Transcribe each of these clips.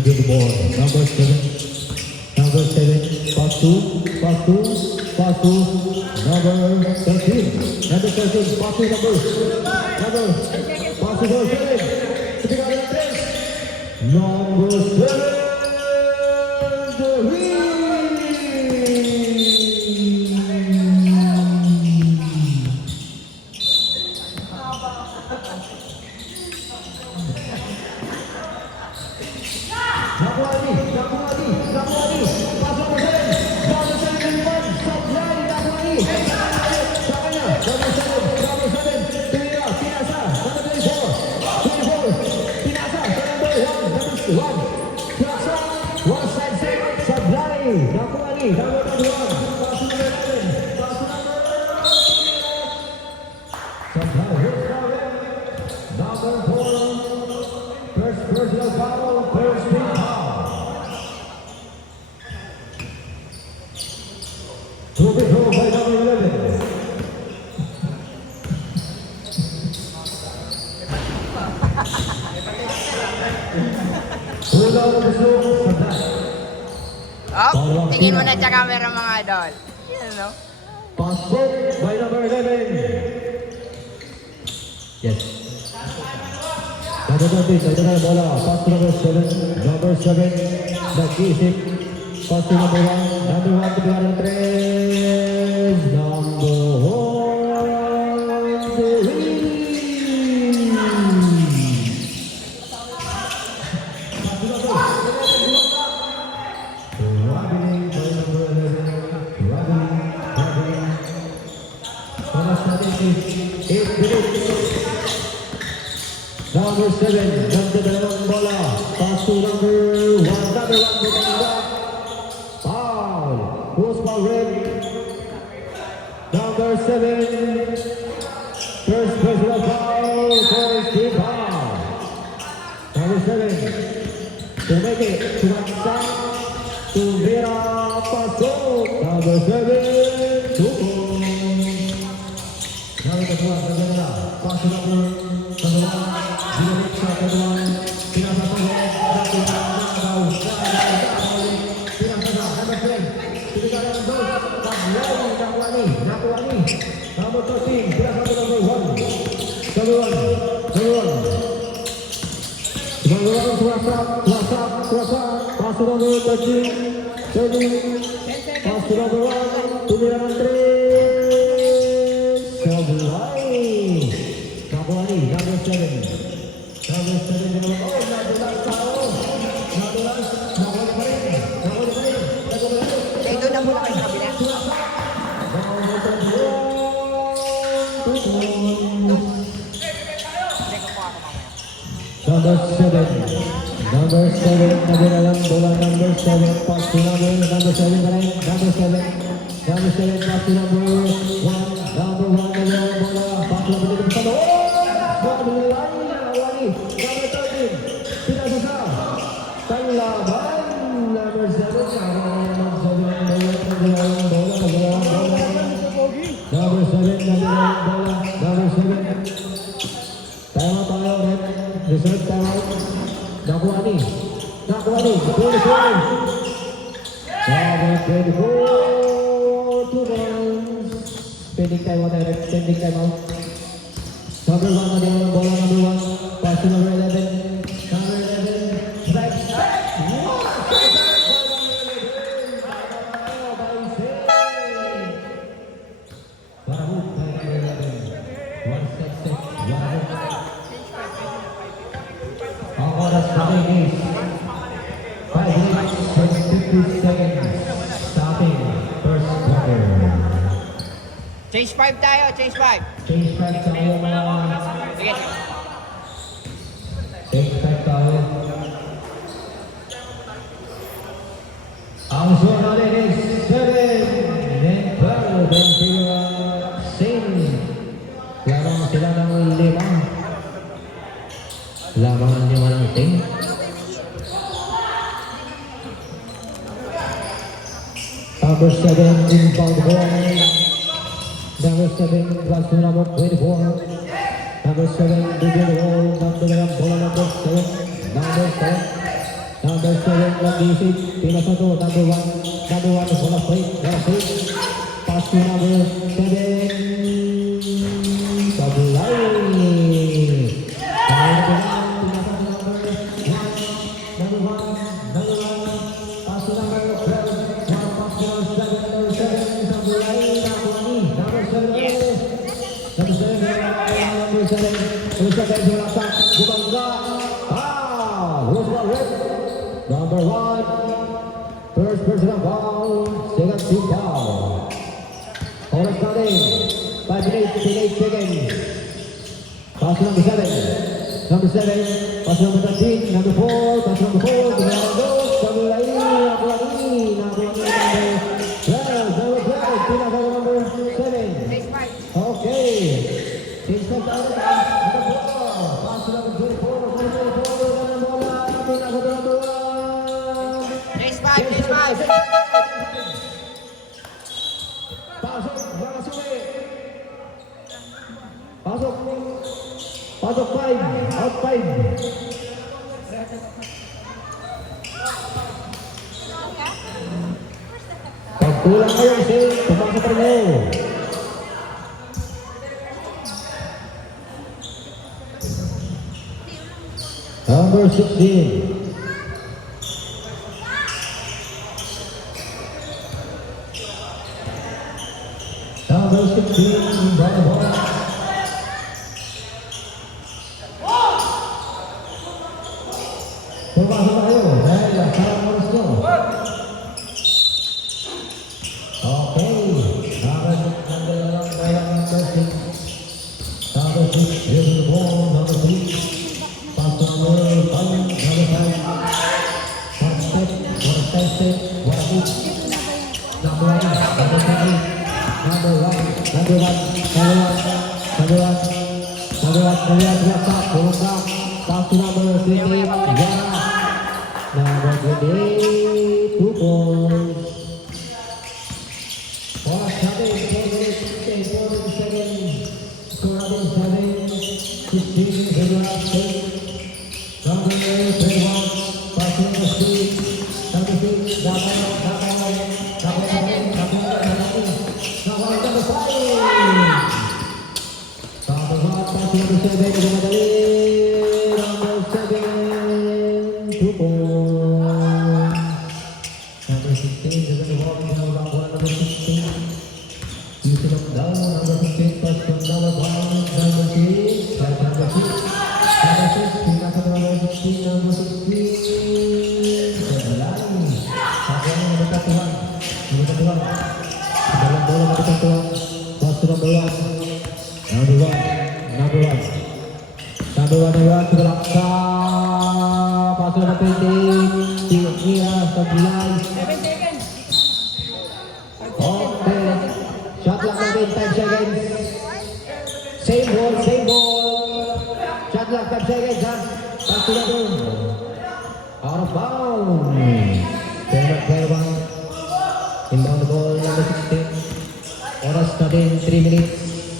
Again the ball. Number 7. Number 7. Pass to. Number 13. Number 13. Pass to number. Pass to number 7. Number 7. Oh, tingin mo na sa camera mga idol. Yan, no? Pasok by number 11. Yes. Number 20, ito na yung bola. Pass to number 7. Number 7, nag-iisip. Pass to number 1. Number 1 to number 3. Number 7, number 2 bola, pass to number 1, number 1 Bukanda, foul, post foul red, number 7, first personal foul, first team foul, number 7, Tumeke, Tumaksa, Tumira, pasok, number 7, Tuko, number 2, pass to number 1, Number 13, number 1. Pass to number 13. Pass to number 1. Tumirahan 3. Sablay. Number 7. Number 7 naman. Oh, nadulas tao. Nadulas. Nakuha pa rin. Kaya doon na muna kayo sa kabila. Number 7. Number 7. Naginalang bola. Number 7. Pass to number 7 na rin. Number 7. Number 7. Pass to number 1. Number 1. Naginalang bola. Pass to number 7. Oh! Number 13. Pinasasa. Tanlaban. Number 7. Number 7. Number 7. Time out tayo, Red. Reserve time out. Nakuha ni. 24. Number 24. 2 runs. Pending time out, Red. Pending time out. Number 1 na din ang bola. Number 1. Pass to number 11. Number 11. Strike. Change 5 tayo, change 5. Change 5 tayo mga... Sige. Change 5 tayo. Ang score natin is 7 and 12. Benfica same. Lamang sila ng 5. Lamang ng 5 ng team. Number 7 inbound ball. Number 7 runs to number 24. Number 7 begin the ball. Number 7 bola number 7. Number 7. Number 7, nag-isip. Pinasa to, number 1. Number 1 is wala straight. Pass to number 7. Sablay. Kaya na pinasa to number 1. Number 1. Number 1. Pass to number 12. One pass to number 7. Sablay. Number 7. Number 7. Number 7. Number 7. Gumangga. Who's got red? Number 1. First personal foul. Second team foul. Oras natin. 5 minutes, 58 seconds. Pass to number 7. Number 7. Pass to number 13. Number 4. Pass to number 4. Number 2. Sablay. Number 12. Number 12. Pinaka number 7. Okay. Team set out. Number 4. Pass to number 24. Race 5. Pasok, jangan suwe. Pasok. Pasok 5, out 5. Pagkulang kayo kasi pumasok rin kayo. Number 16. Number 16, ball ball. Pumasok kayo dahil sarang oras nyo. Okay. Number 6. Number 6, here's the ball. Number 6. Pass to number 5. Number 5. One step. Number 1. Number 1. Pass to number 20. Number 20. 2 points. Oras natin, 4 minutes, 4 seconds. Score natin 7, 16, regular state. Number 21. Pass to number 6. Number 6. Number 5. Number 7, dumadali. Number 7, 2 points. Number 16, they're going to walk in the back one. Number 16. You should have down. Number 15, pass to number 1. Number 6. Pass number 6. Number 6, pinasa to number 16. Number 16. Sebelah. Pakai number 31. Number 31. Dalam bola number 31. Pass to number 1. Number 1. Number 1. Number 1 terlaksa. Pass to number 20. Kira sebelah. Okay. Shot clock natin 5 seconds. Same ball. Shot clock 5 seconds ha. Pass to number. Out of bounds. Fair one. Inbound the ball number 16. Oras natin 3 minutes.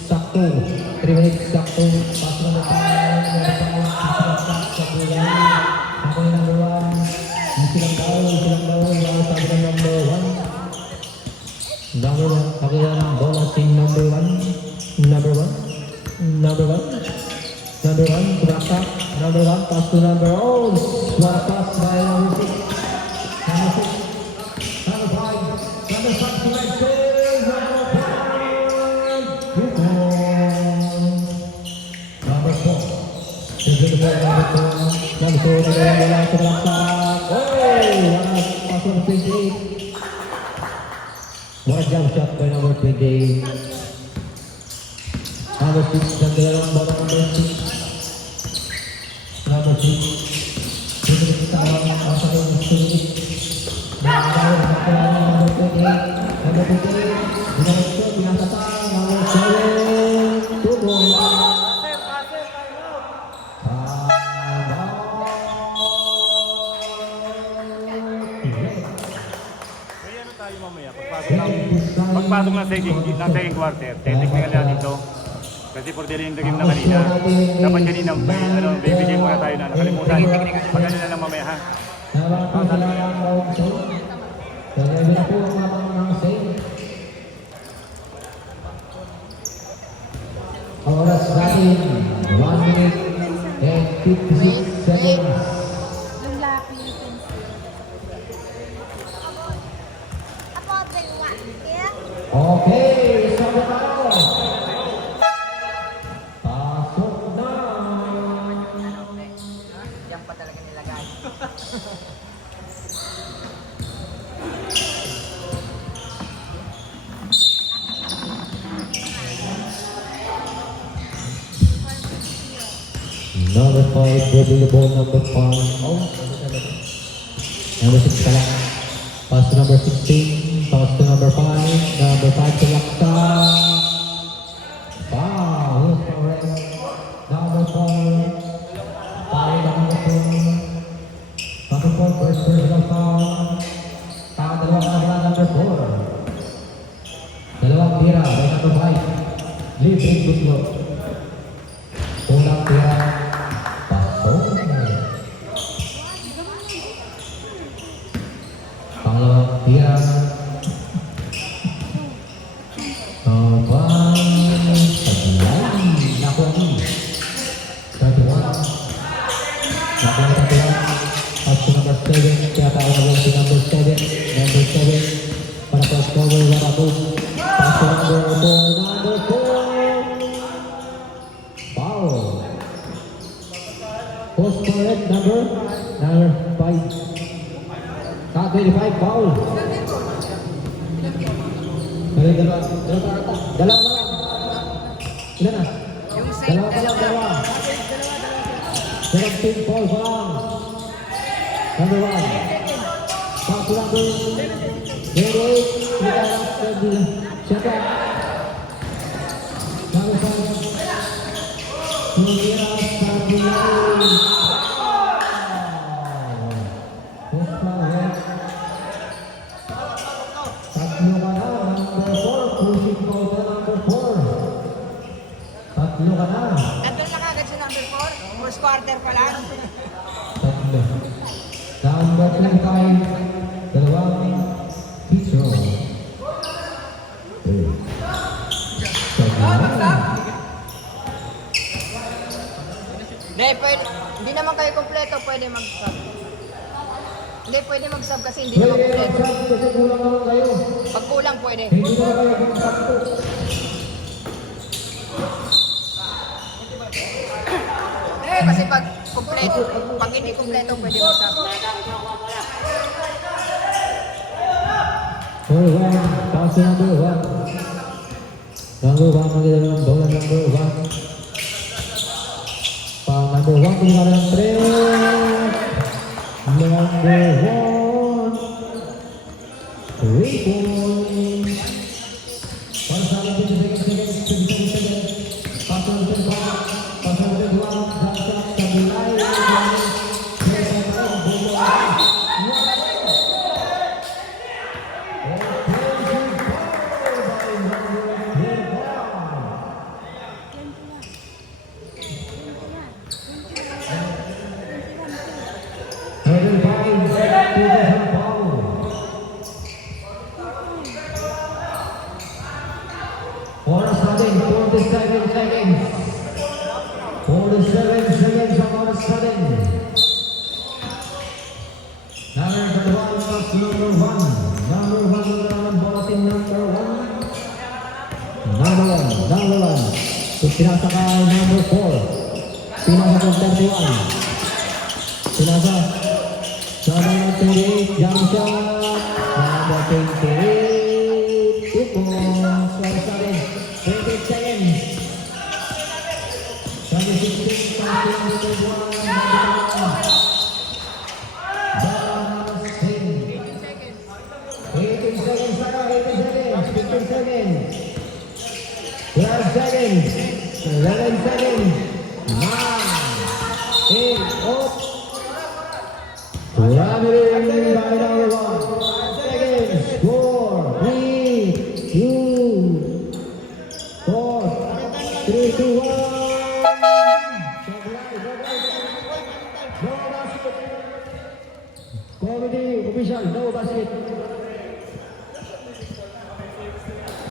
Sakto. 3 minutes sakto. Pass to number 5. Ako yung number 1. Silang daw. Wala sabi ng number 1. Number 1. Pakita ng bola si number 1. Number 1. Kurasa. Number 1. Pass to number 0. What a pass by number 6. Number 6. Number 5. Number 5 to my save. Number 5. 2 points. Number 4. Number 4. Number 4. Bola sa Kurasa. Wala. Pass to number 28. What a jump shot by number 28. Number 6, nagdalang bola number 6. Number 6. Number 6, number 6. Number 28. Number 28. Number 2, pinasatang. Number 7. 2 points. Pagpasok ng second quarter, technical na dito. Kasi for dealing the game na kanina, dapat kanina bibigyan muna tayo na nakalimutan. Pag ano na lang mamaya ha. Salamat po sa lahat ng bawang sale. Kaya na po ang mga sale. Ang oras natin, 1 minute and 56 seconds. Yung lucky pencil. Okay, sabi tayo. Pasok na. Diyan pa talaga nilagay. Number 5, dribbling the ball, number 5. Oh, number 6 pala. Pass to number 16, pass to number 5, number 5 to Laksa. Wow, here's Torres. Number 4, tayo number 4. Number 4, first personal foul. Tayo dalawang na number 4. Dalawang tira by number 5. Libre Gutlo. Unang tira. Pasok. Pangalawang tira. Paglain. Nakuha ni. 31. Nakuha ni Tatilan. Pass to number 7. Kaya tayo na si number 7. Number 7. Para cross cover. Warabog. Pass to number 4. Number 4. Foul. Post correct number 5. Top 25 foul. Dalawa lang. Ilan na? Yung side, Dalawa. 17 foul pa lang. Number 1. Pass to number 28. Siapa? Number 5. Tatlo ka na. Nandun na kagad si number 4. First quarter pa lang. Tatlo. Number 25. Dalawang pitcher. Hindi naman kayo kompleto, pwede mag-sub. Hindi, pwede mag-sub kasi hindi naman kompleto. Kasi kulang naman kayo. Pag kulang, pwede. Hindi na kayo kumakapto. Kasi pag kompleto, pag hindi kompleto, pwede mag-sub. For 1, pass to number 1. Number 1, magiging ng bola number 1. Foul number 1, kumakas ng 3. Number 1. 3 points. Para sa akin, 27 seconds. Pass to number 1. Pass to number 1. Drop shot sa bilay. Oras natin, 47 seconds. 47 seconds ang oras natin. Number 1, pass number 1. Number 1 naman, botin number 1. Number 1. Pinasa ka number 4. Pinasa ka 31. Pinasa. Number 28, jump shot. Number 28, 2 points. Oras natin, 20 seconds. Number 16, pass to number 1. 18 seconds na ka, 18 seconds, 15 seconds, 12 seconds, 11 seconds, 9, 8, oh! Run it in by number 1, 5 seconds, 4, 3, 2, 4, 3, 2, 1. Committee official, no basket.